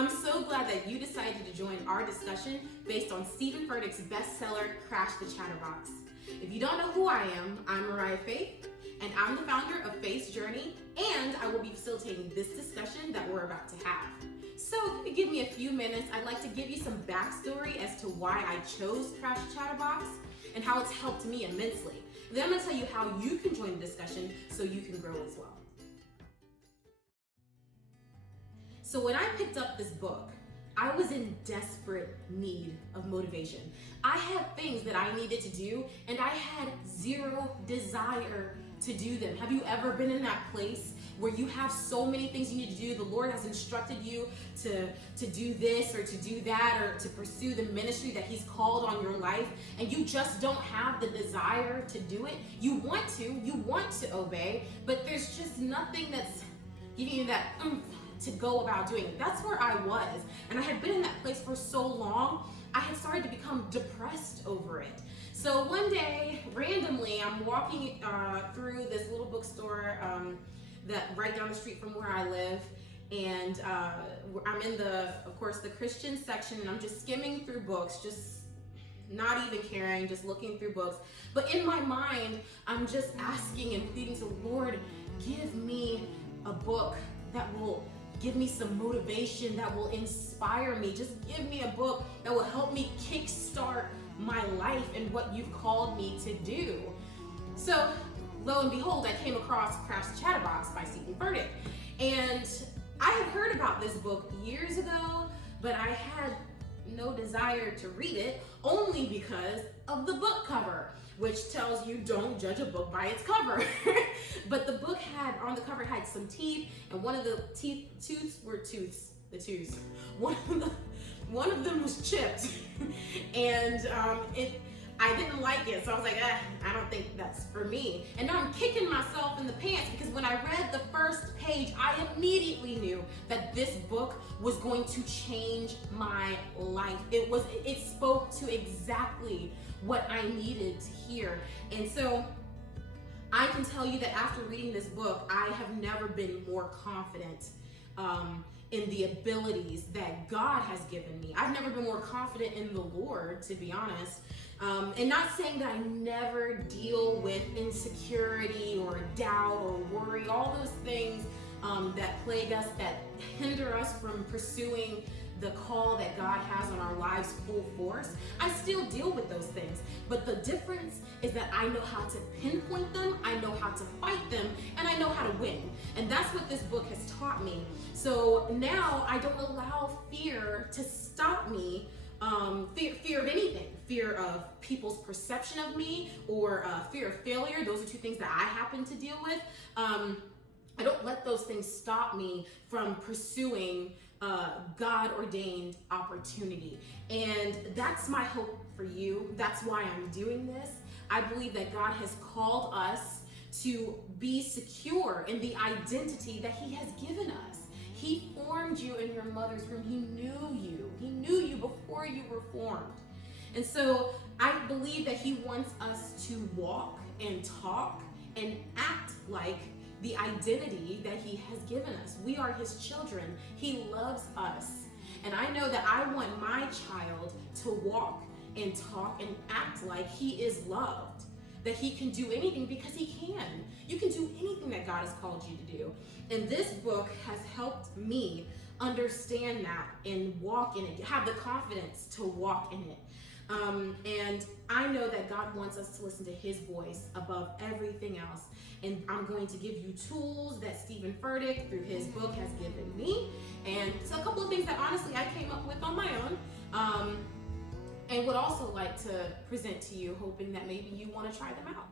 I'm so glad that you decided to join our discussion based on Steven Furtick's bestseller, Crash the Chatterbox. If you don't know who I am, I'm Mariah Faith, and I'm the founder of Faith's Journey, and I will be facilitating this discussion that we're about to have. So if you give me a few minutes, I'd like to give you some backstory as to why I chose Crash the Chatterbox and how it's helped me immensely. Then I'm going to tell you how you can join the discussion so you can grow as well. So when I picked up this book, I was in desperate need of motivation. I had things that I needed to do, and I had zero desire to do them. Have you ever been in that place where you have so many things you need to do? The Lord has instructed you to do this or to do that or to pursue the ministry that He's called on your life, and you just don't have the desire to do it. You want to obey, but there's just nothing that's giving you that oomph to go about doing it. That's where I was, and I had been in that place for so long, I had started to become depressed over it. So one day, randomly, I'm walking through this little bookstore that right down the street from where I live, and I'm in of course, the Christian section, and I'm just skimming through books, just not even caring, just looking through books. But in my mind, I'm just asking and pleading to the Lord, give me a book that will give me some motivation, that will inspire me. Just give me a book that will help me kickstart my life and what you've called me to do. So lo and behold, I came across Crash the Chatterbox by Steven Furtick. And I had heard about this book years ago, but I had no desire to read it only because of the book cover, which tells you don't judge a book by its cover. But the book on the cover had some teeth, and one of the tooths. One of them was chipped, and I didn't like it, so I was like, I don't think that's for me. And now I'm kicking myself in the pants because when I read the first page, I immediately knew that this book was going to change my life. It spoke to exactly what I needed to hear. And so I can tell you that after reading this book, I have never been more confident in the abilities that God has given me. I've never been more confident in the Lord, to be honest. And not saying that I never deal with insecurity or doubt or worry, all those things that plague us, that hinder us from pursuing the call that God has on our lives full force. I still deal with those things, but the difference is that I know how to pinpoint them, I know how to fight them, and I know how to win. And that's what this book has taught me. So now I don't allow fear to stop me, fear of anything, fear of people's perception of me, or fear of failure. Those are two things that I happen to deal with. I don't let those things stop me from pursuing God-ordained opportunity. And that's my hope for you. That's why I'm doing this. I believe that God has called us to be secure in the identity that He has given us. He formed you in your mother's womb. He knew you. He knew you before you were formed. And so I believe that He wants us to walk and talk and act like the identity that He has given us. We are His children. He loves us. And I know that I want my child to walk and talk and act like he is loved, that he can do anything because he can. You can do anything that God has called you to do. And this book has helped me understand that and walk in it, have the confidence to walk in it. And I know that God wants us to listen to His voice above everything else. And I'm going to give you tools that Steven Furtick, through his book, has given me. And so a couple of things that honestly I came up with on my own, and would also like to present to you, hoping that maybe you want to try them out.